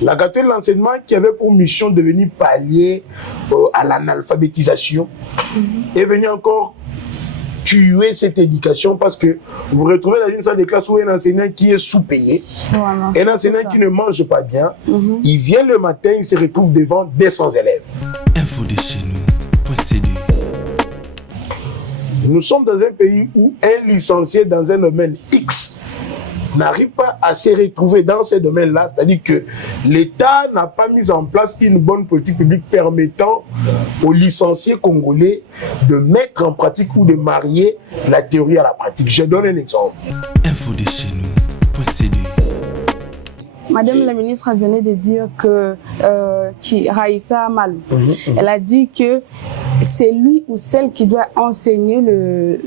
La gratuité de l'enseignement qui avait pour mission de venir pallier à l'analphabétisation est venu encore tuer cette éducation parce que vous vous retrouvez dans une salle de classe où un enseignant qui est sous-payé, voilà, un enseignant qui ne mange pas bien, il vient le matin, il se retrouve devant 200 élèves. Info de chez nous.cd. Nous sommes dans un pays où un licencié dans un domaine X n'arrive pas à se retrouver dans ces domaines-là, c'est-à-dire que l'État n'a pas mis en place une bonne politique publique permettant aux licenciés congolais de mettre en pratique ou de marier la théorie à la pratique. Je donne un exemple. Info de chez nous.cd. Madame la ministre venait de dire que Raïssa Malou, elle a dit que c'est lui ou celle qui doit enseigner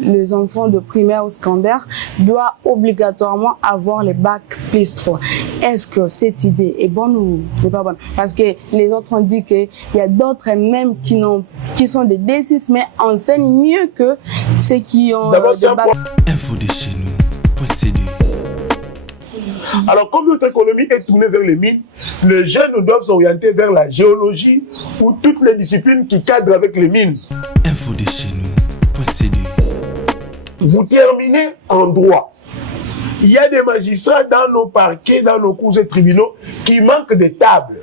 les enfants de primaire ou secondaire doit obligatoirement avoir le bac plus 3. Est-ce que cette idée est bonne ou n'est pas bonne? Parce que les autres ont dit qu'il y a d'autres même qui sont des D6 mais enseignent mieux que ceux qui ont le bac. Info de chez nous.cd. Alors, comme notre économie est tournée vers les mines, les jeunes doivent s'orienter vers la géologie ou toutes les disciplines qui cadrent avec les mines. Info de chez nous.cd. Vous terminez en droit. Il y a des magistrats dans nos parquets, dans nos cours et tribunaux qui manquent de tables.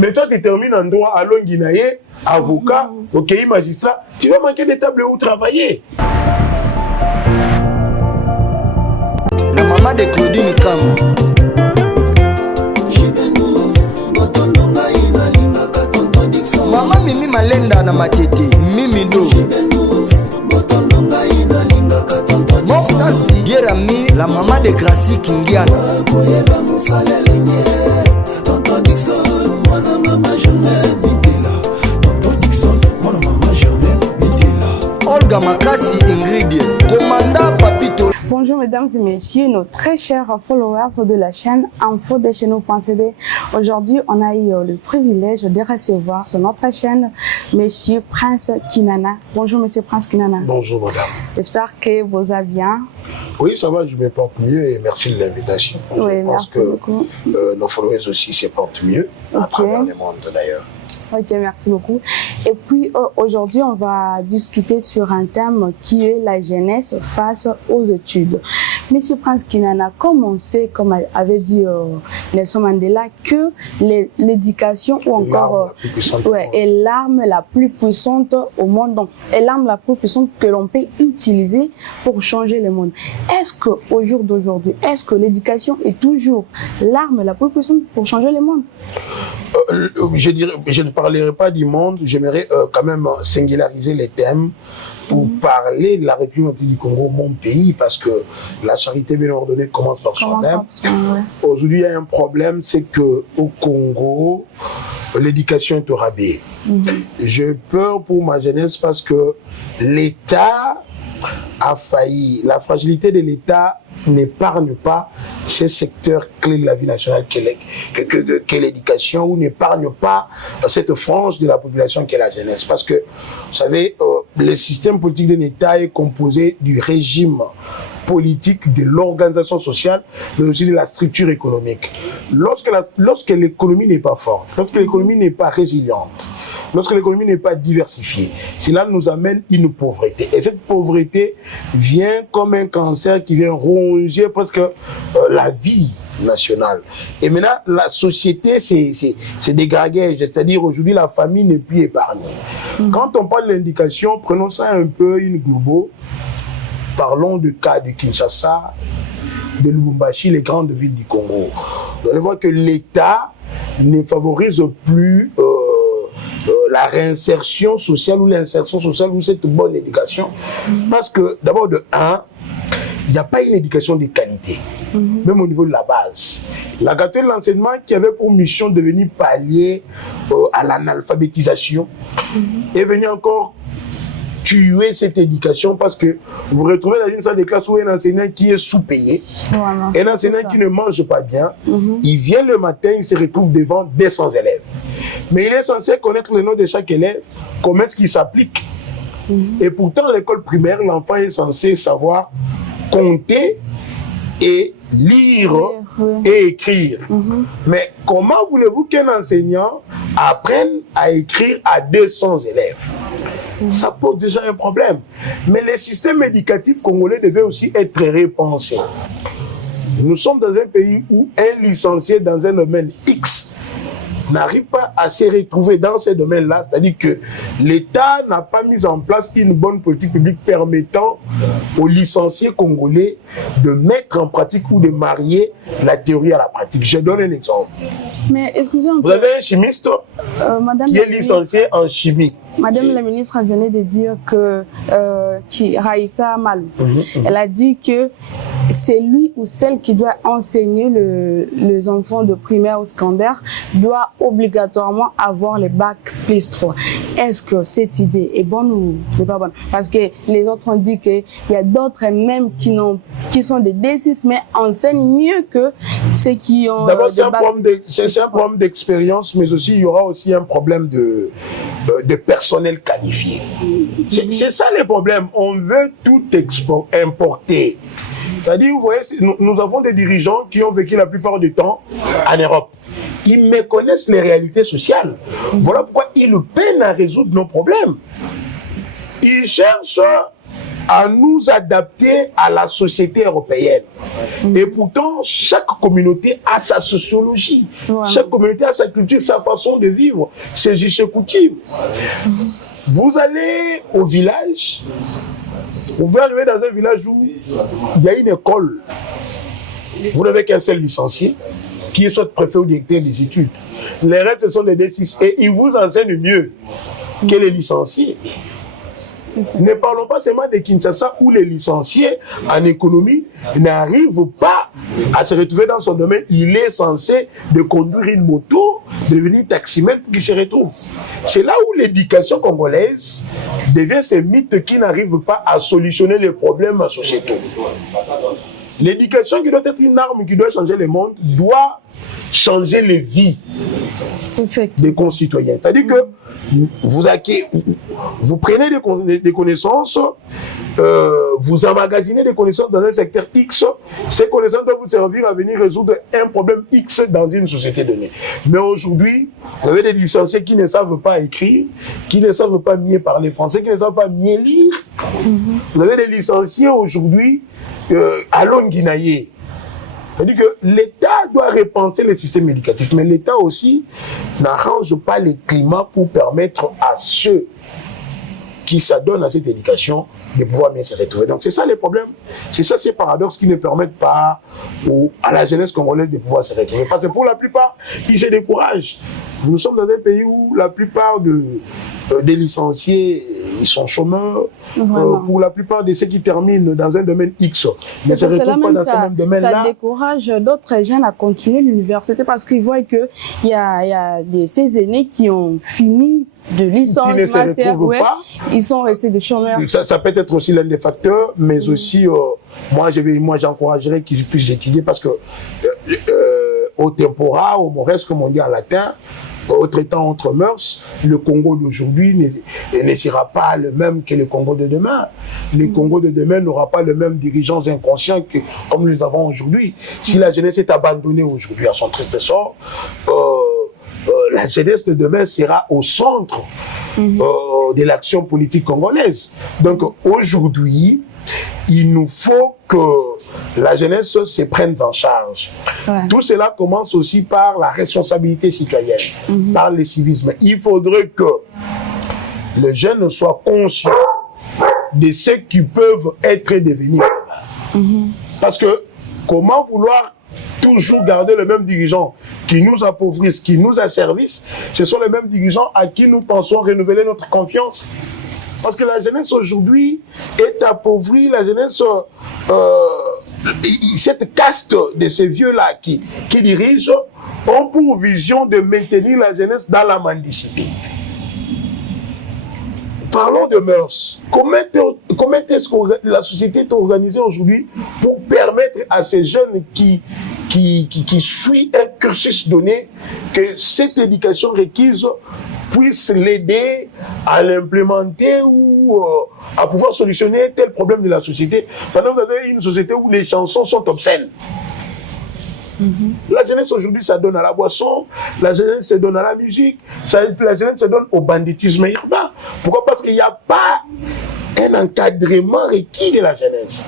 Mais toi, tu termines en droit à Longuinaye, avocat, ok, magistrat, tu vas manquer de tables où travailler. La maman de Claudine Kam. Maman Mimi Malenda na matete Mimi do Mortasi Gierami, la maman de Gracie Kingiana. Olga Makasi Ingredient Commanda Papito. Bonjour mesdames et messieurs, nos très chers followers de la chaîne Info de chez nous.cd. Aujourd'hui, on a eu le privilège de recevoir sur notre chaîne Monsieur Prince Kinana. Bonjour Monsieur Prince Kinana. Bonjour madame. J'espère que vous allez bien. Oui, ça va, je me porte mieux et merci de l'invitation. Oui, je pense merci que beaucoup. Nos followers aussi se portent mieux à travers le monde d'ailleurs. Ok, merci beaucoup. Et puis aujourd'hui, on va discuter sur un thème qui est la jeunesse face aux études. Monsieur Prince Kinana, comme on sait, comme avait dit Nelson Mandela, que l'éducation ou encore est l'arme la plus puissante au monde, donc est l'arme la plus puissante que l'on peut utiliser pour changer le monde. Est-ce qu'au jour d'aujourd'hui, est-ce que l'éducation est toujours l'arme la plus puissante pour changer le monde? Je ne parlerai pas du monde, j'aimerais quand même singulariser les thèmes pour parler de la République du Congo, mon pays, parce que la charité bien ordonnée commence par soi-même. Aujourd'hui, il y a un problème, c'est qu'au Congo, l'éducation est au rabais. J'ai peur pour ma jeunesse parce que l'État a failli. La fragilité de l'État n'épargne pas ces secteurs clés de la vie nationale qu'est l'éducation, ou n'épargne pas cette frange de la population qu'est la jeunesse. Parce que, vous savez, le système politique de l'État est composé du régime politique, de l'organisation sociale, mais aussi de la structure économique. Lorsque l'économie n'est pas forte, lorsque l'économie n'est pas résiliente, lorsque l'économie n'est pas diversifiée, cela nous amène une pauvreté. Et cette pauvreté vient comme un cancer qui vient ronger presque la vie nationale. Et maintenant, la société, c'est dégradé. C'est-à-dire, aujourd'hui, la famille n'est plus épargnée. Quand on parle de l'indication, prenons ça un peu une globo. Parlons du cas de Kinshasa, de Lubumbashi, les grandes villes du Congo. On voit que l'État ne favorise plus la réinsertion sociale ou l'insertion sociale ou cette bonne éducation. Parce que, d'abord, de un, il n'y a pas une éducation de qualité, même au niveau de la base. La gratuité de l'enseignement qui avait pour mission de venir pallier à l'analphabétisation est venue encore tuer cette éducation parce que vous vous retrouvez dans une salle de classe où un enseignant qui est sous-payé, voilà, un enseignant qui ne mange pas bien, il vient le matin, il se retrouve devant 200 élèves. Mais il est censé connaître le nom de chaque élève, comment est-ce qu'il s'applique. Et pourtant, à l'école primaire, l'enfant est censé savoir compter et lire et écrire. Mais comment voulez-vous qu'un enseignant apprenne à écrire à 200 élèves? Ça pose déjà un problème. Mais le système éducatif congolais devait aussi être repensé. Nous sommes dans un pays où un licencié dans un domaine X n'arrive pas à se retrouver dans ces domaines-là. C'est-à-dire que l'État n'a pas mis en place une bonne politique publique permettant aux licenciés congolais de mettre en pratique ou de marier la théorie à la pratique. Je donne un exemple. Mais excusez-moi. Vous avez un chimiste qui est licencié en chimie. Madame la ministre venait de dire que Raïssa Malou, elle a dit que c'est lui ou celle qui doit enseigner les enfants de primaire ou secondaire doit obligatoirement avoir le bac plus 3. Est-ce que cette idée est bonne ou n'est pas bonne? Parce que les autres ont dit qu'il y a d'autres même qui sont des D6 mais enseignent mieux que ceux qui ont d'abord, c'est un problème d'expérience, mais aussi il y aura aussi un problème de personnel qualifié. C'est ça le problème. On veut tout importer. C'est-à-dire, vous voyez, nous avons des dirigeants qui ont vécu la plupart du temps en Europe. Ils méconnaissent les réalités sociales. Voilà pourquoi ils peinent à résoudre nos problèmes. Ils cherchent à nous adapter à la société européenne. Et pourtant, chaque communauté a sa sociologie. Chaque communauté a sa culture, sa façon de vivre, ses us et coutumes. Vous allez au village, vous pouvez arriver dans un village où il y a une école. Vous n'avez qu'un seul licencié, qui est soit préfet ou directeur des études. Les restes, ce sont des D6 et ils vous enseignent mieux que les licenciés. Ne parlons pas seulement de Kinshasa où les licenciés en économie n'arrivent pas à se retrouver dans son domaine. Il est censé de conduire une moto, devenir taximètre pour qu'il se retrouve. C'est là où l'éducation congolaise devient ce mythe qui n'arrive pas à solutionner les problèmes sociétaux. L'éducation qui doit être une arme qui doit changer le monde doit changer les vies des concitoyens. C'est-à-dire que vous prenez des connaissances, vous emmagasinez des connaissances dans un secteur X, ces connaissances doivent vous servir à venir résoudre un problème X dans une société donnée. Mais aujourd'hui, vous avez des licenciés qui ne savent pas écrire, qui ne savent pas mieux parler français, qui ne savent pas mieux lire. Vous avez des licenciés aujourd'hui à Longuinaye. C'est-à-dire que l'État doit repenser le système éducatif, mais l'État aussi n'arrange pas les climats pour permettre à ceux qui s'adonnent à cette éducation de pouvoir bien se retrouver. Donc c'est ça les problèmes, c'est ça ces paradoxes qui ne permettent pas à la jeunesse congolaise de pouvoir se retrouver. Parce que pour la plupart, ils se découragent. Nous sommes dans un pays où la plupart des licenciés ils sont chômeurs. Pour la plupart de ceux qui terminent dans un domaine X, ne se retrouvent pas dans ce même domaine-là. Ça décourage d'autres jeunes à continuer l'université parce qu'ils voient qu'il y a ces aînés qui ont fini de licence, master, ils sont restés des chômeurs. Ça peut être aussi l'un des facteurs, mais aussi, moi j'encouragerais qu'ils puissent étudier parce que au tempora, au mores, comme on dit en latin, au traitant entre mœurs, le Congo d'aujourd'hui ne sera pas le même que le Congo de demain. Le Congo de demain n'aura pas le même dirigeants inconscients que comme nous avons aujourd'hui. Si la jeunesse est abandonnée aujourd'hui à son triste sort, la jeunesse de demain sera au centre de l'action politique congolaise. Donc aujourd'hui, il nous faut que la jeunesse se prenne en charge. Tout cela commence aussi par la responsabilité citoyenne, par le civisme. Il faudrait que les jeunes soient conscients de ce qu'ils peuvent être devenus. Parce que comment vouloir toujours garder les mêmes dirigeants qui nous appauvrissent, qui nous asservissent, ce sont les mêmes dirigeants à qui nous pensons renouveler notre confiance. Parce que la jeunesse aujourd'hui est appauvrie, la jeunesse, cette caste de ces vieux-là qui dirigent, ont pour vision de maintenir la jeunesse dans la mendicité. Parlons de mœurs. Comment est-ce que la société est organisée aujourd'hui pour permettre à ces jeunes qui suivent un cursus donné que cette éducation requise puisse l'aider à l'implémenter ou à pouvoir solutionner tel problème de la société. Maintenant, vous avez une société où les chansons sont obscènes. La jeunesse aujourd'hui, ça donne à la boisson, la jeunesse se donne à la musique, la jeunesse se donne au banditisme urbain. Pourquoi? Parce qu'il n'y a pas un encadrement requis de la jeunesse.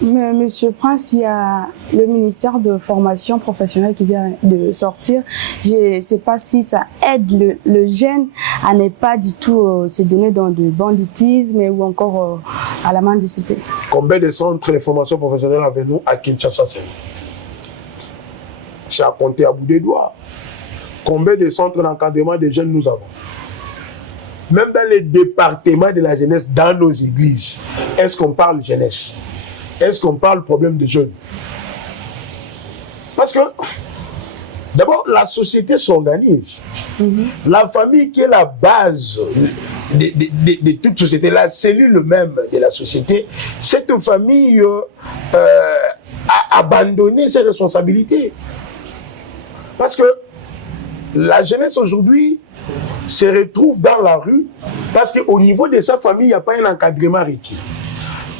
Mais Monsieur Prince, il y a le ministère de formation professionnelle qui vient de sortir. Je ne sais pas si ça aide le jeune à ne pas du tout se donner dans le banditisme ou encore à la mendicité. Combien de centres de formation professionnelle avons-nous à Kinshasa? C'est à compter à bout des doigts. Combien de centres d'encadrement des jeunes nous avons? Même dans les départements de la jeunesse, dans nos églises, est-ce qu'on parle jeunesse? Est-ce qu'on parle problème de jeunes? Parce que, d'abord, la société s'organise. La famille qui est la base de toute société, la cellule même de la société, cette famille a abandonné ses responsabilités. Parce que la jeunesse aujourd'hui se retrouve dans la rue parce qu'au niveau de sa famille, il n'y a pas un encadrement requis.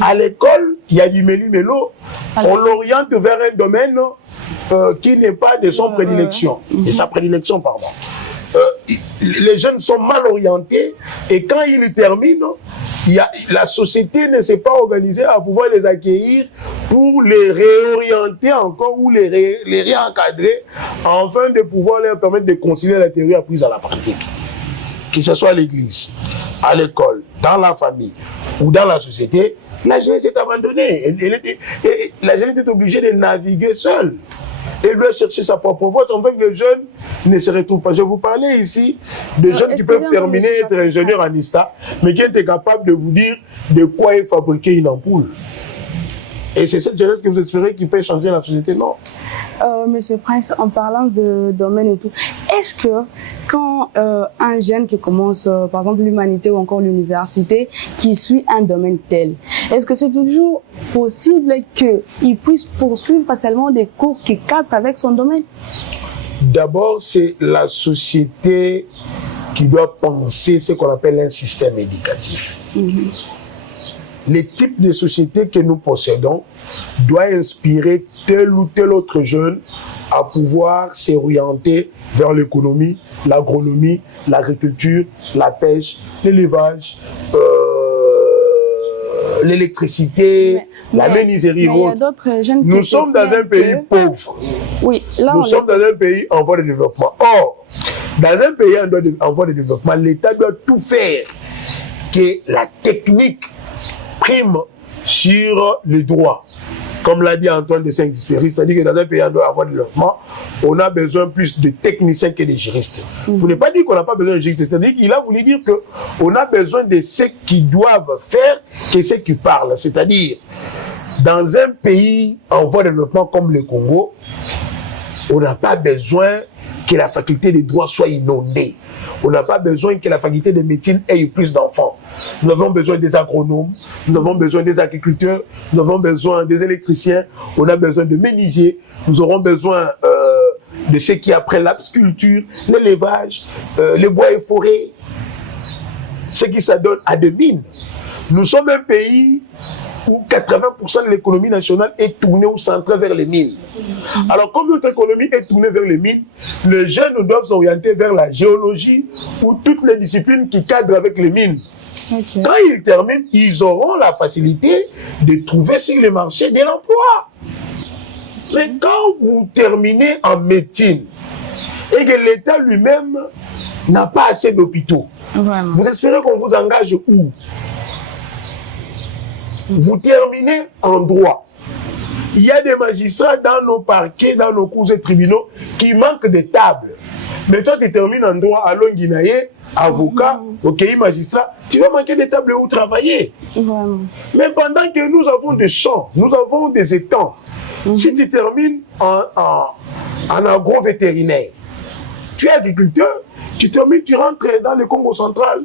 À l'école, il y a du méli-mélo, on l'oriente vers un domaine qui n'est pas de son prédilection, de sa prédilection, pardon. Les jeunes sont mal orientés et quand ils terminent, la société ne s'est pas organisée à pouvoir les accueillir pour les réorienter encore ou les réencadrer afin de pouvoir leur permettre de concilier la théorie apprise à la pratique. Que ce soit à l'église, à l'école, dans la famille ou dans la société, la jeunesse est abandonnée. La jeunesse est obligée de naviguer seule. Et doit chercher sa propre voie. En fait, les jeunes ne se retrouvent pas. Je vous parlais ici de jeunes qui peuvent terminer être ingénieurs en ISTA, mais qui étaient capables de vous dire de quoi est fabriquée une ampoule. Et c'est cette jeunesse que vous espérez qui peut changer la société? Non. Monsieur Prince, en parlant de domaine et tout, est-ce que quand un jeune qui commence, par exemple, l'humanité ou encore l'université, qui suit un domaine tel, est-ce que c'est toujours possible qu'il puisse poursuivre seulement des cours qui cadrent avec son domaine? D'abord, c'est la société qui doit penser ce qu'on appelle un système éducatif. Les types de sociétés que nous possédons doivent inspirer tel ou tel autre jeune à pouvoir s'orienter vers l'économie, l'agronomie, l'agriculture, la pêche, l'élevage, l'électricité, la menuiserie. Nous sommes dans un pays pauvre. Oui, là, nous sommes dans un pays en voie de développement. Or, dans un pays en voie de développement, l'État doit tout faire que la technique prime sur le droit. Comme l'a dit Antoine de Saint-Exupéry, c'est-à-dire que dans un pays en voie de développement, on a besoin plus de techniciens que de juristes. Vous n'avez pas dit qu'on n'a pas besoin de juristes, c'est-à-dire qu'il a voulu dire qu'on a besoin de ceux qui doivent faire que ceux qui parlent. C'est-à-dire, dans un pays en voie de développement comme le Congo, on n'a pas besoin que la faculté de droit soit inondée. On n'a pas besoin que la faculté de médecine ait plus d'enfants. Nous avons besoin des agronomes, nous avons besoin des agriculteurs, nous avons besoin des électriciens, on a besoin de menuisiers, nous aurons besoin de ceux qui apprennent l'apsculture, l'élevage, les bois et forêts, ce qui s'adonne à des mines. Nous sommes un pays où 80% de l'économie nationale est tournée ou centrée vers les mines. Alors, comme notre économie est tournée vers les mines, les jeunes doivent s'orienter vers la géologie ou toutes les disciplines qui cadrent avec les mines. Okay. Quand ils terminent, ils auront la facilité de trouver sur le marché de l'emploi. Mais quand vous terminez en médecine et que l'État lui-même n'a pas assez d'hôpitaux, vous espérez qu'on vous engage où? Vous terminez en droit. Il y a des magistrats dans nos parquets, dans nos cours et tribunaux qui manquent de tables. Mais toi, tu termines en droit à Longuinaye, avocat, ok, magistrat, tu vas manquer de tables où travailler. Mais pendant que nous avons des champs, nous avons des étangs, si tu termines en agro-vétérinaire, tu es agriculteur, tu termines, tu rentres dans le Congo central,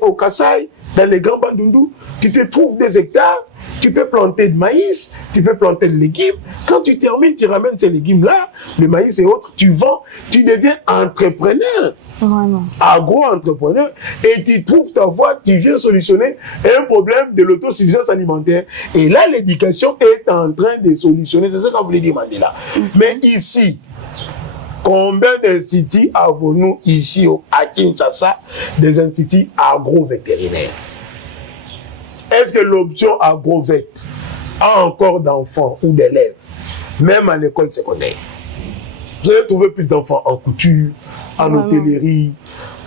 au Kassai, dans les grands Bandundu, tu te trouves des hectares, tu Tu peux planter de maïs, tu peux planter de légumes. Quand tu termines, tu ramènes ces légumes-là, le maïs et autres, tu vends, tu deviens entrepreneur. Vraiment. Agro-entrepreneur, et tu trouves ta voie, tu viens solutionner un problème de l'autosuffisance alimentaire. Et là, l'éducation est en train de solutionner. C'est ça qu'on voulait dire, Mandela. Mais ici, combien d'instituts avons-nous ici à Kinshasa, des instituts agro-vétérinaires? Est-ce que l'option agro-vet a encore d'enfants ou d'élèves, même à l'école secondaire? Vous allez trouver plus d'enfants en couture, en hôtellerie,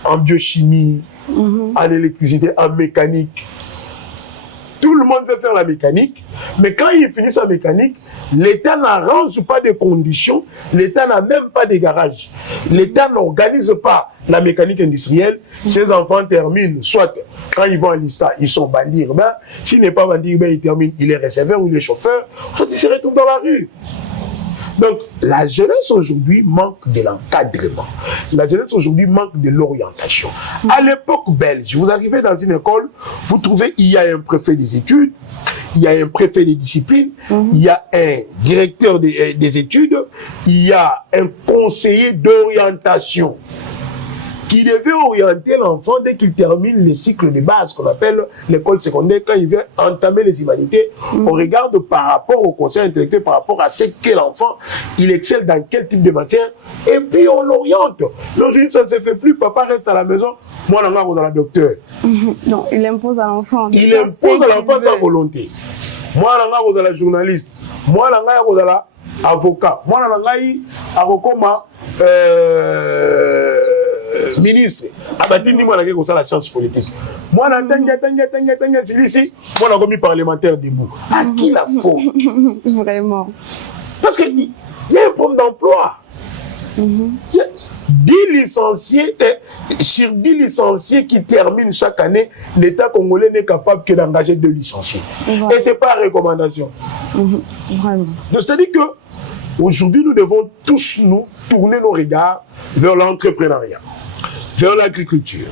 en biochimie, en électricité, en mécanique. Tout le monde veut faire la mécanique, mais quand ils finissent la mécanique, l'État n'arrange pas de conditions, l'État n'a même pas de garage. L'État n'organise pas la mécanique industrielle. Ces enfants terminent, soit quand ils vont à l'ISTA, ils sont bandits urbains. S'il n'est pas bandit urbain, ils terminent, il est receveur ou il est chauffeur, soit ils se retrouvent dans la rue. Donc, la jeunesse aujourd'hui manque de l'encadrement. La jeunesse aujourd'hui manque de l'orientation. À l'époque belge, vous arrivez dans une école, vous trouvez, il y a un préfet des études, il y a un préfet des disciplines, il y a un directeur des études, il y a un conseiller d'orientation qui devait orienter l'enfant dès qu'il termine le cycle de base qu'on appelle l'école secondaire, quand il vient entamer les humanités. On regarde par rapport au conseil intellectuel, par rapport à ce que l'enfant, il excelle dans quel type de matière, et puis on l'oriente. Aujourd'hui, ça ne se fait plus, papa reste à la maison, moi, je suis dans la docteur. Non, il impose à l'enfant. Il impose à l'enfant sa volonté. Moi, je suis dans la journaliste. Moi, je suis dans la avocat. Moi, je suis dans ministre, abatini moi qui la science politique. Moi tanga ici, moi la commis parlementaire debout. À qui la faute? Vraiment. Parce que il y a un problème d'emploi. 10 licenciés, sur 10 licenciés qui terminent chaque année, l'État congolais n'est capable que d'engager 2 licenciés. Et ce n'est pas recommandation. Vraiment. C'est-à-dire que aujourd'hui, nous devons tous nous tourner nos regards vers l'entrepreneuriat, vers l'agriculture,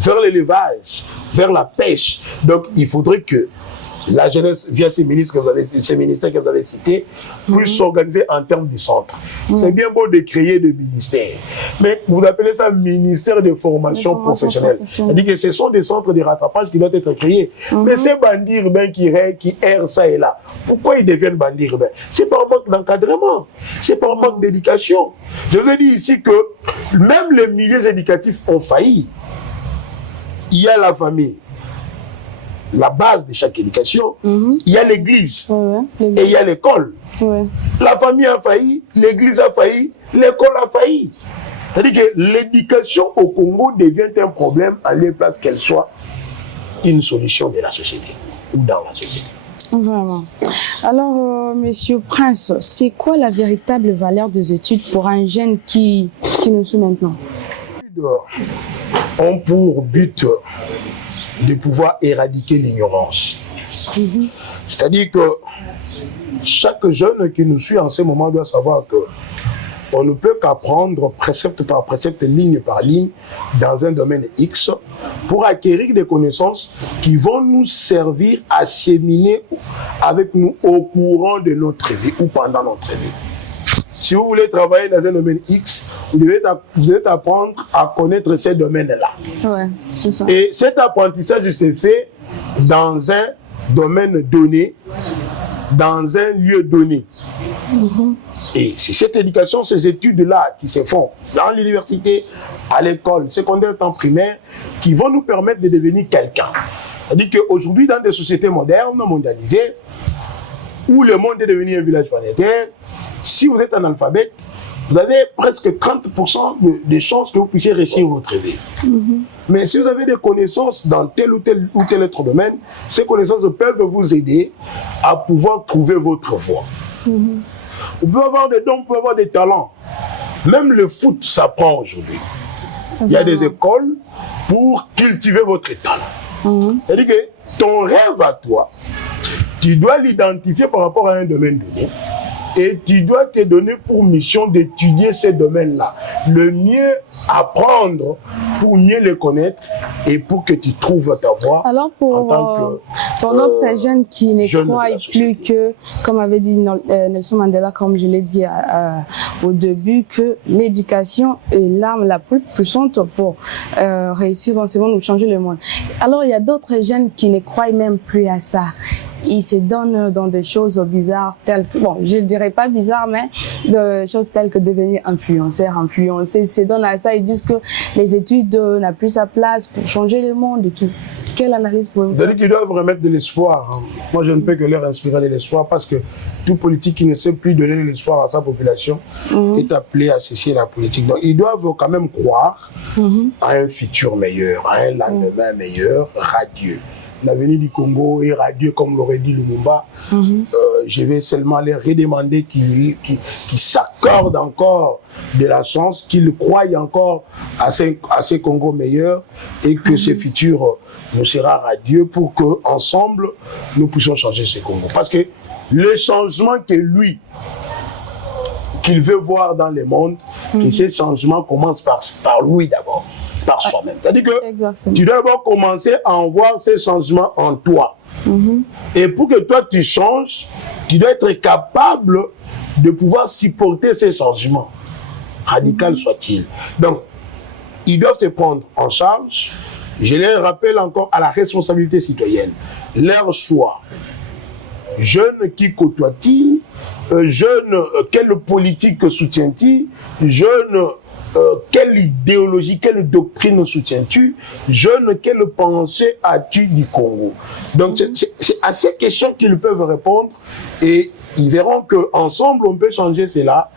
vers l'élevage, vers la pêche. Donc, il faudrait que la jeunesse, via ces ministères que vous avez cités, puisse s'organiser en termes de centres. C'est bien beau de créer des ministères, mais vous appelez ça ministère de formation professionnelle. C'est-à-dire que ce sont des centres de rattrapage qui doivent être créés. Mais ces bandits urbains qui errent ça et là, pourquoi ils deviennent bandits urbains? C'est par manque d'encadrement, c'est par manque d'éducation. Je vous ai dit ici que même les milieux éducatifs ont failli. Il y a la famille, la base de chaque éducation, il y a l'église et il y a l'école. La famille a failli, l'église a failli, l'école a failli. C'est-à-dire que l'éducation au Congo devient un problème à lieu place qu'elle soit une solution de la société ou dans la société. Vraiment. Alors, Monsieur Prince, c'est quoi la véritable valeur des études pour un jeune qui nous suit maintenant? Ont pour but de pouvoir éradiquer l'ignorance. C'est-à-dire que chaque jeune qui nous suit en ce moment doit savoir que on ne peut qu'apprendre précepte par précepte, ligne par ligne, dans un domaine X, pour acquérir des connaissances qui vont nous servir à cheminer avec nous au courant de notre vie ou pendant notre vie. Si vous voulez travailler dans un domaine X, vous devez apprendre à connaître ces domaines-là. Ouais, c'est ça. Et cet apprentissage se fait dans un domaine donné, dans un lieu donné. Et c'est cette éducation, ces études-là qui se font dans l'université, à l'école, secondaire, temps primaire, qui vont nous permettre de devenir quelqu'un. C'est-à-dire qu'aujourd'hui, dans des sociétés modernes, mondialisées, où le monde est devenu un village planétaire, si vous êtes analphabète, vous avez presque 30% de chances que vous puissiez réussir votre vie. Mais si vous avez des connaissances dans tel ou tel autre domaine, ces connaissances peuvent vous aider à pouvoir trouver votre voie. Vous pouvez avoir des dons, vous pouvez avoir des talents. Même le foot s'apprend aujourd'hui. Il y a des écoles pour cultiver votre talent. C'est-à-dire que ton rêve à toi, tu dois l'identifier par rapport à un domaine donné. et tu dois te donner pour mission d'étudier ces domaines-là. Le mieux apprendre pour mieux les connaître et pour que tu trouves ta voie. Alors pour notre jeune qui ne croit plus que, comme avait dit Nelson Mandela, comme je l'ai dit au début, que l'éducation est l'arme la plus puissante pour réussir dans ce monde ou changer le monde. Alors il y a d'autres jeunes qui ne croient même plus à ça. Ils se donnent dans des choses bizarres telles que, bon, je dirais pas bizarres, mais des choses telles que devenir influenceur, influencer. Ils se donnent à ça, ils disent que les études n'ont plus sa place pour changer le monde et tout. Quelle analyse pouvez-vous faire? C'est-à-dire qu'ils doivent remettre de l'espoir. Moi, je ne peux que leur inspirer de l'espoir parce que tout politique qui ne sait plus donner de l'espoir à sa population est appelé à cesser la politique. Donc, ils doivent quand même croire à un futur meilleur, à un lendemain meilleur, radieux. L'avenir du Congo est radieux, comme l'aurait dit Lumumba. Je vais seulement leur redemander qu'ils s'accordent encore de la chance, qu'ils croient encore à ces Congo meilleurs et que ce futur nous sera radieux pour qu'ensemble, nous puissions changer ce Congo. Parce que le changement que lui, qu'il veut voir dans le monde, que ce changement commence par lui d'abord. Par soi-même. C'est-à-dire que tu dois d'abord commencer à en voir ces changements en toi. Et pour que toi tu changes, tu dois être capable de pouvoir supporter ces changements, radicaux soient-ils. Donc, ils doivent se prendre en charge. Je les rappelle encore à la responsabilité citoyenne. Leur choix. Jeune, qui côtoie-t-il? Jeune, quelle politique soutient-il? Jeune, quelle idéologie, quelle doctrine soutiens-tu? Jeune, quelle pensée as-tu du Congo? Donc, c'est à ces questions qu'ils peuvent répondre et ils verront qu'ensemble, on peut changer cela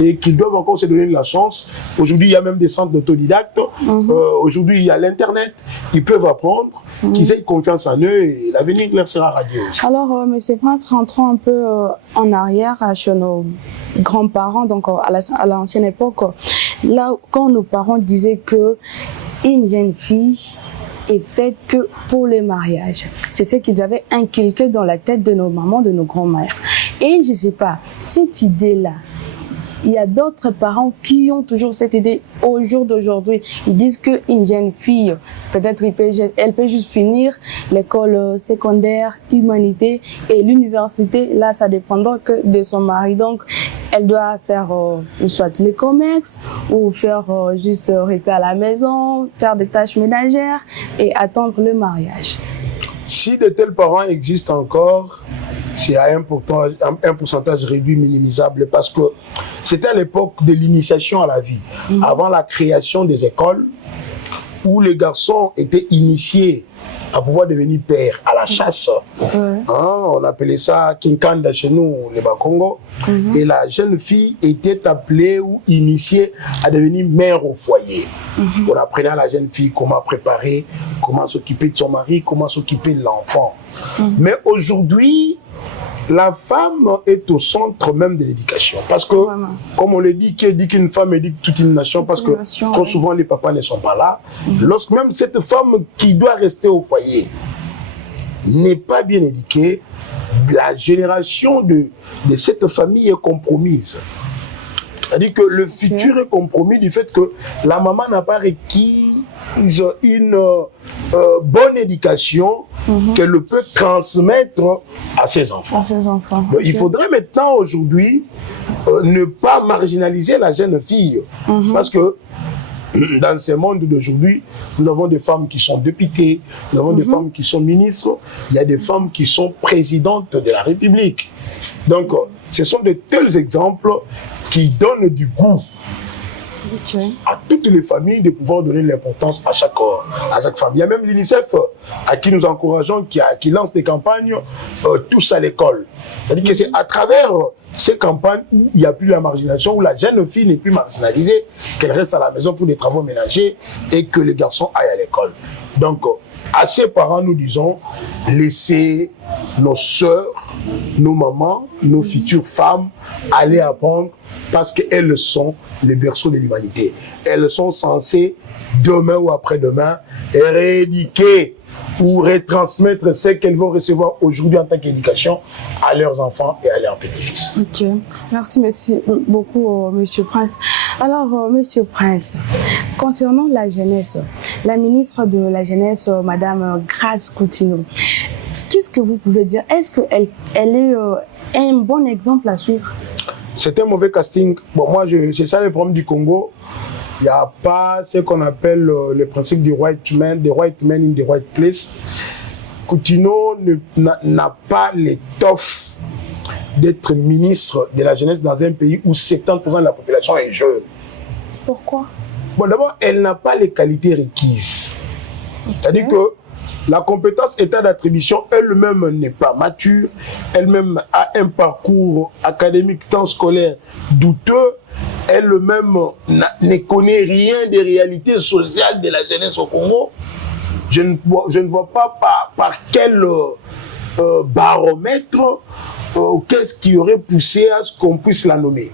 et qu'ils doivent encore se donner de la chance. Aujourd'hui, il y a même des centres d'autodidactes. Aujourd'hui, il y a l'Internet. Ils peuvent apprendre, qu'ils aient confiance en eux et l'avenir leur sera radieux. Alors, M. Prince, rentrons un peu en arrière chez nos grands-parents, donc à l'ancienne époque. Là, quand nos parents disaient qu'une jeune fille est faite que pour le mariage. C'est ce qu'ils avaient inculqué dans la tête de nos mamans, de nos grands-mères. Et je ne sais pas, cette idée-là, il y a d'autres parents qui ont toujours cette idée au jour d'aujourd'hui. Ils disent qu'une jeune fille, peut-être elle peut juste finir l'école secondaire, humanité et l'université. Là, ça dépendra que de son mari. Donc, elle doit faire soit les commerces ou faire juste rester à la maison, faire des tâches ménagères et attendre le mariage. Si de tels parents existent encore, c'est à un pourcentage réduit, minimisable, parce que c'était à l'époque de l'initiation à la vie, avant la création des écoles, où les garçons étaient initiés à pouvoir devenir père à la chasse. On appelait ça Kinkanda chez nous, les Bakongo. Et la jeune fille était appelée ou initiée à devenir mère au foyer. On apprenait à la jeune fille comment préparer, comment s'occuper de son mari, comment s'occuper de l'enfant. Mais aujourd'hui, la femme est au centre même de l'éducation. Parce que, comme on le dit, qui dit qu'une femme éduque toute une nation, parce que trop souvent les papas ne sont pas là. Lorsque même cette femme qui doit rester au foyer n'est pas bien éduquée, la génération de cette famille est compromise. C'est-à-dire que le futur est compromis du fait que la maman n'a pas requis une bonne éducation qu'elle peut transmettre à ses enfants. Donc, il faudrait maintenant, aujourd'hui, ne pas marginaliser la jeune fille. Parce que dans ce monde d'aujourd'hui, nous avons des femmes qui sont députées, nous avons des femmes qui sont ministres, il y a des femmes qui sont présidentes de la République. Donc, ce sont de tels exemples qui donnent du goût à toutes les familles de pouvoir donner l'importance à chaque femme. Il y a même l'UNICEF à qui nous encourageons, qui lance des campagnes tous à l'école. C'est-à-dire que c'est à travers ces campagnes où il n'y a plus la marginalisation, où la jeune fille n'est plus marginalisée, qu'elle reste à la maison pour des travaux ménagers et que les garçons aillent à l'école. Donc, à ces parents, nous disons, laissez nos sœurs, nos mamans, nos futures femmes aller apprendre parce qu'elles sont les berceaux de l'humanité. Elles sont censées, demain ou après-demain, éradiquer pour retransmettre ce qu'elles vont recevoir aujourd'hui en tant qu'éducation à leurs enfants et à leurs petits-fils. Ok, merci beaucoup, Monsieur Prince. Alors, Monsieur Prince, concernant la jeunesse, la ministre de la Jeunesse, Madame Grace Coutinho, qu'est-ce que vous pouvez dire? Est-ce qu'elle est un bon exemple à suivre? C'est un mauvais casting. Bon, moi, c'est ça le problème du Congo. Il n'y a pas ce qu'on appelle le principe du right man in the right place. Coutinho n'a pas l'étoffe d'être ministre de la jeunesse dans un pays où 70% de la population est jeune. Pourquoi? Bon, d'abord, elle n'a pas les qualités requises. Okay. C'est-à-dire que la compétence état d'attribution elle-même n'est pas mature, elle-même a un parcours académique tant scolaire douteux, elle-même ne connaît rien des réalités sociales de la jeunesse au Congo. Je ne vois pas par quel baromètre, qu'est-ce qui aurait poussé à ce qu'on puisse la nommer.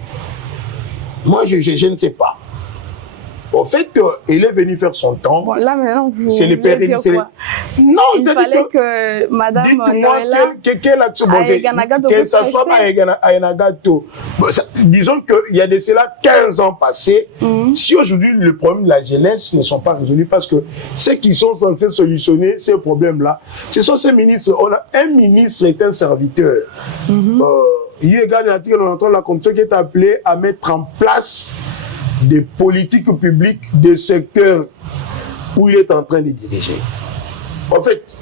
Moi, je ne sais pas. En fait, elle est venue faire son temps. Bon, là, maintenant, vous c'est les pères. Non, il fallait que Madame Noëlla quelle action que ça soit à Yanagato. Disons qu'il y a de cela 15 ans passés. Si aujourd'hui, le problème de la jeunesse ne sont pas résolus, parce que ceux qui sont censés solutionner ces problèmes-là, ce sont ces ministres. On a un ministre est un serviteur. Il y a l'article 93 de la Constitution qui est appelé à mettre en place des politiques publiques des secteurs où il est en train de diriger. En fait,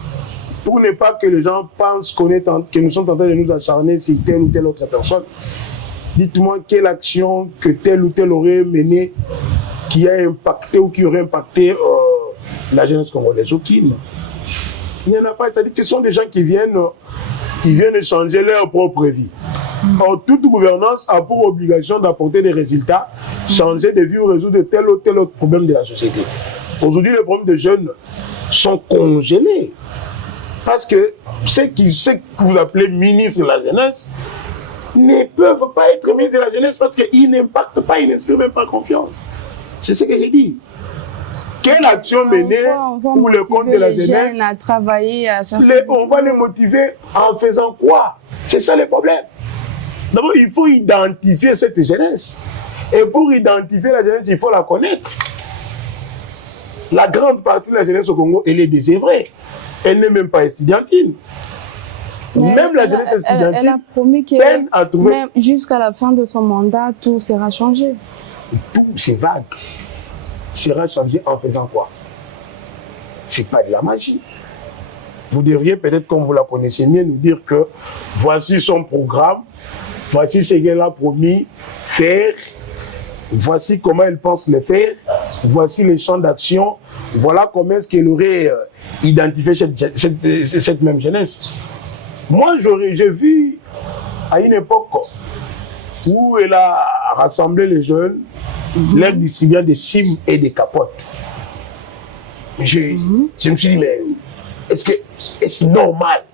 pour ne pas que les gens pensent que nous sommes en train de nous acharner sur telle ou telle autre personne, dites-moi quelle action que telle ou telle aurait menée qui a impacté ou qui aurait impacté la jeunesse congolaise. Aucune. Il n'y en a pas. C'est-à-dire que ce sont des gens qui viennent changer leur propre vie. Or, toute gouvernance a pour obligation d'apporter des résultats, changer de vie ou résoudre tel ou tel autre problème de la société. Aujourd'hui, les problèmes des jeunes sont congelés. Parce que ceux que vous appelez ministres de la jeunesse ne peuvent pas être ministres de la jeunesse parce qu'ils n'impactent pas, ils n'inspirent même pas confiance. C'est ce que j'ai dit. Quelle action mener pour le compte de la jeunesse à travailler, à chercher on va les motiver en faisant quoi? C'est ça le problème. D'abord, il faut identifier cette jeunesse. Et pour identifier la jeunesse, il faut la connaître. La grande partie de la jeunesse au Congo, elle est désœuvrée. Elle n'est même pas estudiantine. Même la jeunesse estudiantine, elle a promis peine à trouver. Même jusqu'à la fin de son mandat, tout sera changé. Tout, c'est vague. Sera changé en faisant quoi? C'est pas de la magie. Vous devriez peut-être, comme vous la connaissez mieux, nous dire que voici son programme, voici ce qu'elle a promis faire, voici comment elle pense le faire, voici les champs d'action, voilà comment est-ce qu'elle aurait identifié cette même jeunesse. Moi, j'ai vu à une époque où elle a rassemblé les jeunes, leur distribuant des cimes et des capotes. Je me suis dit, mais est-ce que c'est normal?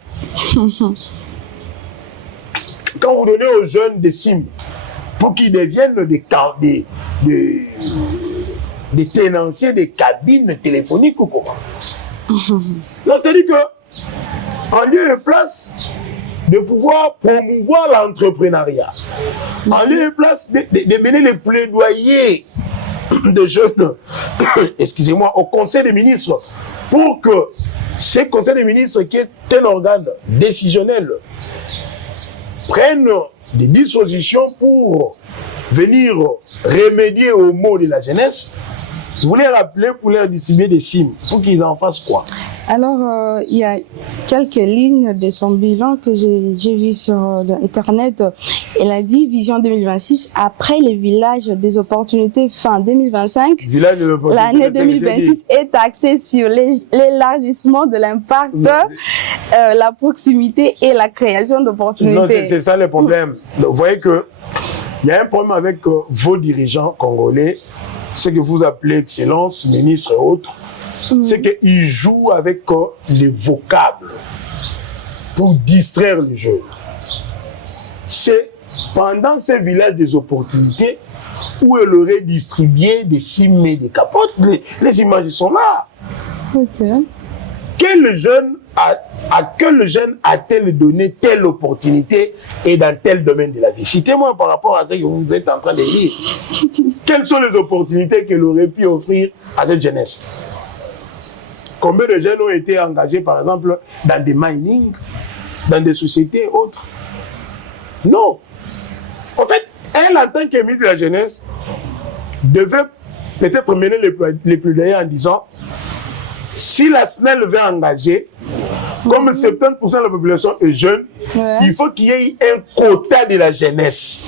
Quand vous donnez aux jeunes des cimes pour qu'ils deviennent des tenanciers des cabines téléphoniques ou comment? Donc, c'est-à-dire que, en lieu et place de pouvoir promouvoir l'entrepreneuriat, en lieu et place de mener les plaidoyers de jeunes, excusez-moi, au Conseil des ministres, pour que ce Conseil des ministres, qui est un organe décisionnel, prenne des dispositions pour venir remédier aux maux de la jeunesse. Vous les rappelez pour leur distribuer des cimes, pour qu'ils en fassent quoi? Alors, il y a quelques lignes de son bilan que j'ai vu sur Internet. Elle a dit Vision 2026, après les villages des opportunités fin 2025, l'année 2026 est axée sur l'élargissement de l'impact, la proximité et la création d'opportunités. Non, c'est ça le problème. Donc, vous voyez que il y a un problème avec vos dirigeants congolais, ce que vous appelez excellence, ministre et autres, c'est qu'ils jouent avec les vocables pour distraire les jeunes. C'est pendant ces villages des opportunités où elle aurait distribué des cimes et des capotes. Les images sont là. Okay. quel jeune a-t-elle donné telle opportunité et dans tel domaine de la vie? Citez-moi par rapport à ce que vous êtes en train de dire. Quelles sont les opportunités qu'elle aurait pu offrir à cette jeunesse? Combien de jeunes ont été engagés, par exemple, dans des mining, dans des sociétés autres? Non. En fait, elle, en tant que ministre de la jeunesse, devait peut-être mener les plaidoyers en disant, si la SNEL veut engager, comme 70% de la population est jeune, il faut qu'il y ait un quota de la jeunesse.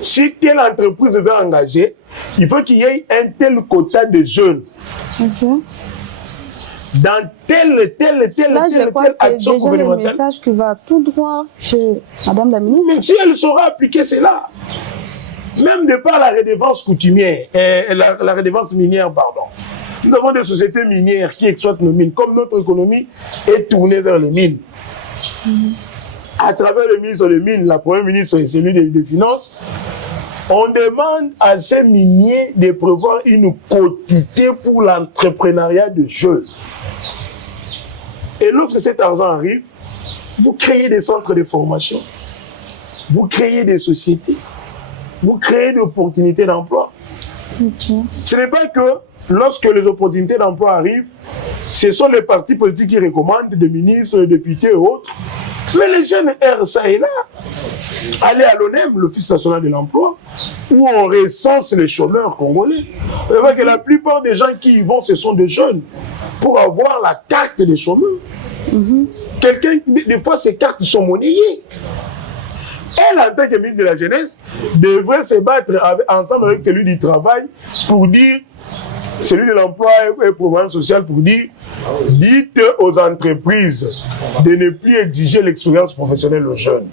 Si telle entreprise veut engager, il faut qu'il y ait un tel quota de jeunes. Dans telle action gouvernementale. C'est déjà le message qui va tout droit chez Madame la ministre. Mais si elle saura appliquer cela, même de par la redevance coutumière, la redevance minière, pardon. Nous avons des sociétés minières qui exploitent nos mines, comme notre économie est tournée vers les mines. À travers le ministre des Mines, la première ministre et celui des Finances, on demande à ces miniers de prévoir une quotité pour l'entrepreneuriat de jeunes. Et lorsque cet argent arrive, vous créez des centres de formation, vous créez des sociétés, vous créez des opportunités d'emploi. Ce n'est pas que lorsque les opportunités d'emploi arrivent, ce sont les partis politiques qui recommandent des ministres, des députés et autres. Mais les jeunes errent ça et là. Allez à l'ONEM, l'Office national de l'emploi, où on recense les chômeurs congolais. Vous voyez que la plupart des gens qui y vont, ce sont des jeunes, pour avoir la carte des chômeurs. Quelqu'un, des fois, ces cartes sont monnayées. Elle, en tant que ministre de la Jeunesse, devrait se battre ensemble avec celui du travail pour dire, celui de l'emploi et programme social pour dire, dites aux entreprises de ne plus exiger l'expérience professionnelle aux jeunes.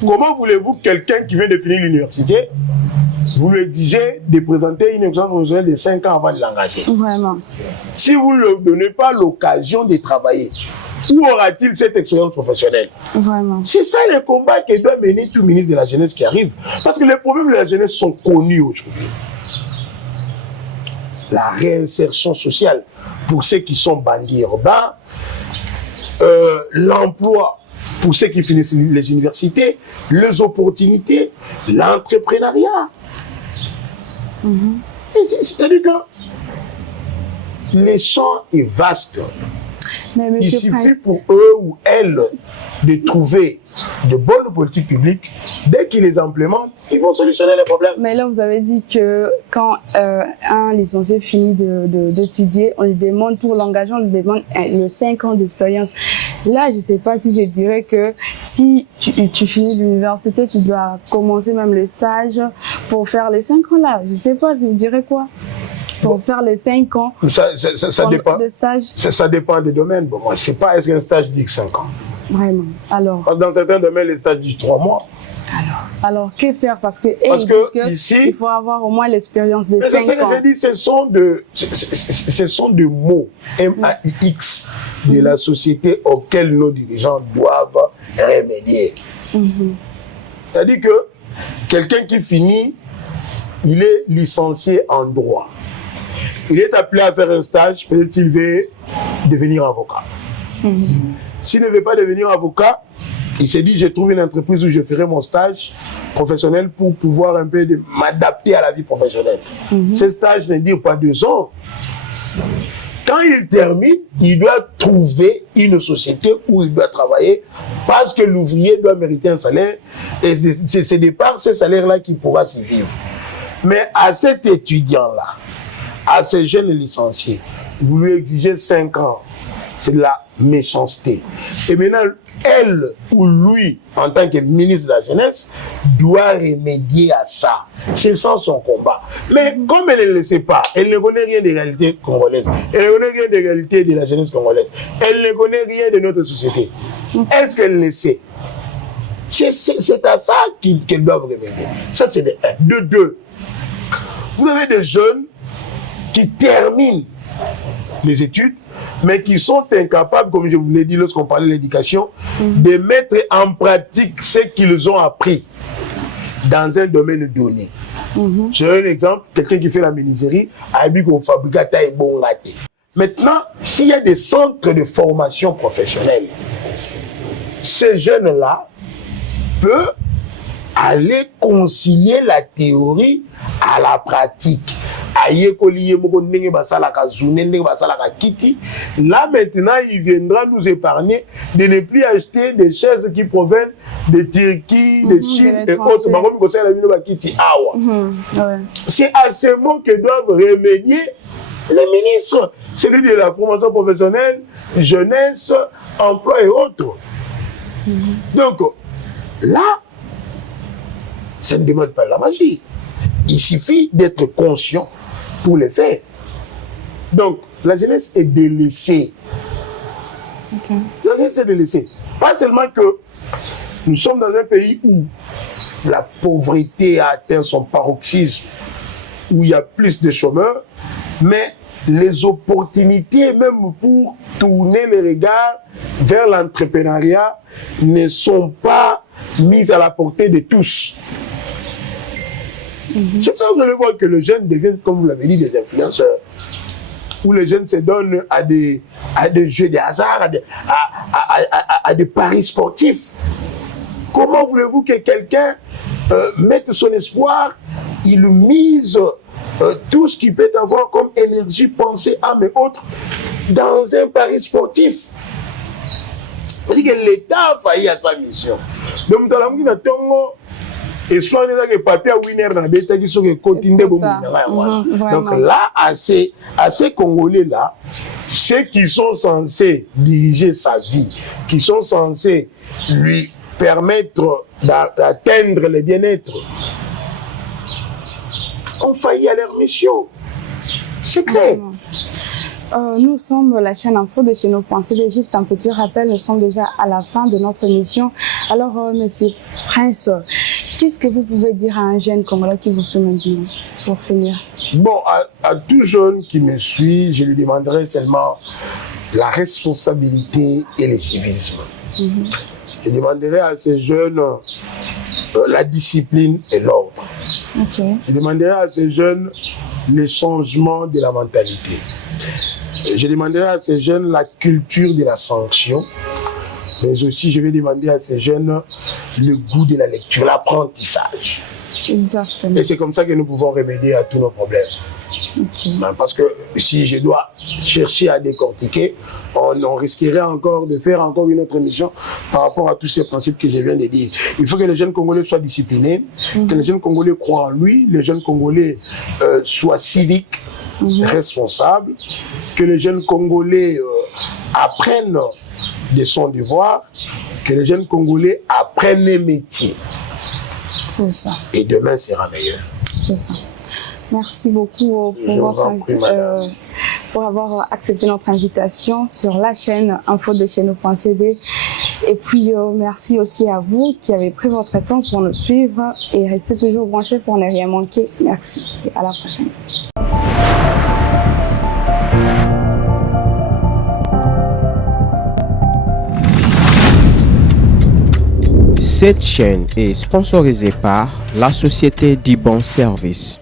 Comment voulez-vous quelqu'un qui vient de finir l'université, vous lui exigez de présenter une expérience professionnelle de 5 ans avant de l'engager? Vraiment. Si vous ne lui donnez pas l'occasion de travailler, où aura-t-il cette expérience professionnelle? Vraiment. C'est ça le combat que doit mener tout ministre de la Jeunesse qui arrive. Parce que les problèmes de la jeunesse sont connus aujourd'hui. La réinsertion sociale pour ceux qui sont bandits urbains, l'emploi pour ceux qui finissent les universités, les opportunités, l'entrepreneuriat. C'est-à-dire que le champ est vaste. Mais il suffit pour eux ou elles de trouver de bonnes politiques publiques. Dès qu'ils les implémentent, ils vont solutionner les problèmes. Mais là, vous avez dit que quand un licencié finit d'étudier, on lui demande pour l'engagement, on lui demande le 5 ans d'expérience. Là, je ne sais pas si je dirais que si tu finis l'université, tu dois commencer même le stage pour faire les 5 ans là. Je ne sais pas si vous direz quoi. Pour faire les 5 ans ça dépend, de stage. Ça dépend des domaines. Bon, moi, je ne sais pas, est-ce qu'un stage dit 5 ans? Vraiment. Alors. Dans certains domaines, les stages disent 3 mois. Alors, que faire? Parce que ici, il faut avoir au moins l'expérience de 5 ans. C'est ce que j'ai dit, ce sont des mots, M-A-I-X, de la société auxquels nos dirigeants doivent remédier. C'est-à-dire que quelqu'un qui finit, il est licencié en droit. Il est appelé à faire un stage, peut-être qu'il veut devenir avocat. S'il ne veut pas devenir avocat, il s'est dit, je trouve une entreprise où je ferai mon stage professionnel pour pouvoir un peu m'adapter à la vie professionnelle. Ce stage ne dure pas 2 ans. Quand il termine, il doit trouver une société où il doit travailler parce que l'ouvrier doit mériter un salaire et c'est de par ce salaire-là qu'il pourra s'y vivre. Mais à cet étudiant-là, à ces jeunes licenciés, vous lui exigez 5 ans. C'est de la méchanceté. Et maintenant, elle ou lui, en tant que ministre de la Jeunesse, doit remédier à ça. C'est ça son combat. Mais comme elle ne le sait pas, elle ne connaît rien des réalités congolaises, elle ne connaît rien des réalités de la jeunesse congolaise, elle ne connaît rien de notre société. Est-ce qu'elle le sait? C'est à ça qu'elle doit remédier. Ça, c'est de 1. De 2. Vous avez des jeunes qui terminent les études, mais qui sont incapables, comme je vous l'ai dit lorsqu'on parlait de l'éducation, de mettre en pratique ce qu'ils ont appris dans un domaine donné. J'ai un exemple, quelqu'un qui fait la menuiserie, a dit qu'on fabrique taille bon raté. maintenant, s'il y a des centres de formation professionnelle, ces jeunes-là peuvent aller concilier la théorie à la pratique. Là maintenant, il viendra nous épargner de ne plus acheter des chaises qui proviennent de Turquie, de Chine et autres. C'est à ces mots que doivent remédier les ministres, celui de la formation professionnelle, jeunesse, emploi et autres. Donc là, ça ne demande pas la magie. Il suffit d'être conscient pour le faire. Donc, la jeunesse est délaissée. La jeunesse est délaissée. Pas seulement que nous sommes dans un pays où la pauvreté a atteint son paroxysme, où il y a plus de chômeurs, mais les opportunités même pour tourner les regards vers l'entrepreneuriat ne sont pas mises à la portée de tous. C'est pour ça que vous allez voir que les jeunes deviennent, comme vous l'avez dit, des influenceurs. Où les jeunes se donnent à des jeux de hasard, à des paris sportifs. Comment voulez-vous que quelqu'un mette son espoir, il mise tout ce qu'il peut avoir comme énergie, pensée, âme et autres dans un pari sportif? On dit que l'État a failli à sa mission. Donc, dans la mouille, et soit que papier winner na beta qui sont continuer donc là à ces Congolais là, ceux qui sont censés diriger sa vie, qui sont censés lui permettre d'atteindre le bien-être, ont failli à leur mission. C'est clair. Nous sommes la chaîne Info de chez nos pensées. Juste un petit rappel, nous sommes déjà à la fin de notre émission. Alors, Monsieur Prince, qu'est-ce que vous pouvez dire à un jeune Congolais qui vous suit maintenant, pour finir? Bon, à tout jeune qui me suit, je lui demanderai seulement la responsabilité et le civisme. Je demanderai à ces jeunes la discipline et l'ordre. Je demanderai à ces jeunes le changement de la mentalité. Je demanderai à ces jeunes la culture de la sanction, mais aussi je vais demander à ces jeunes le goût de la lecture, l'apprentissage. Exactement. Et c'est comme ça que nous pouvons remédier à tous nos problèmes. Parce que si je dois chercher à décortiquer, on risquerait encore de faire encore une autre émission par rapport à tous ces principes que je viens de dire. Il faut que les jeunes Congolais soient disciplinés, que les jeunes Congolais croient en lui, les jeunes Congolais soient civiques, responsables, que les jeunes Congolais apprennent de son devoir, que les jeunes Congolais apprennent les métiers. C'est ça. Et demain sera meilleur. C'est ça. Merci beaucoup pour avoir accepté notre invitation sur la chaîne Info de chez nous.cd. Et puis merci aussi à vous qui avez pris votre temps pour nous suivre et restez toujours branchés pour ne rien manquer. Merci et à la prochaine. Cette chaîne est sponsorisée par la société du bon service.